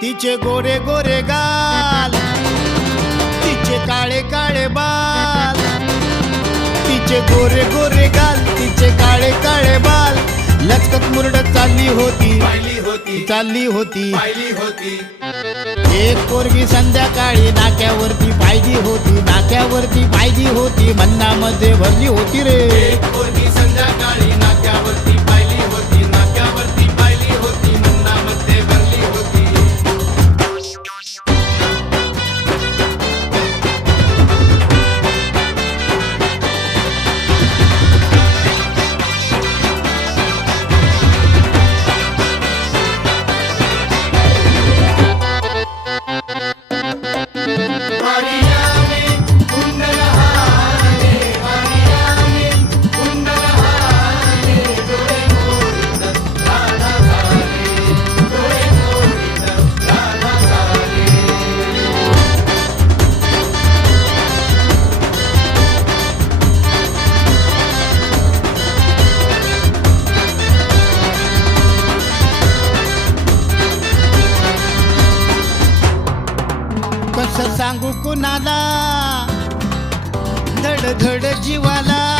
तिचे गोरे गोरे गाल, तिचे काळे काळे बाल, तिचे गोरे गोरे गाल, तिचे काळे काळे बाल, लचकत मुरडत चालली होती, चालली होती, एक पोरगी संध्याकाळी नाक्यावरती पाहिली होती, नाक्यावरती पाहिली होती, मन्नामध्ये भरली होती रे. एक पोरगी संध्याकाळी नाक्यावरती पाहिली होती, नाक्यावरती पाहिली होती, मन्नामध्ये भरली होती. कसं सांगू कुणाला, धड धड जीवाला.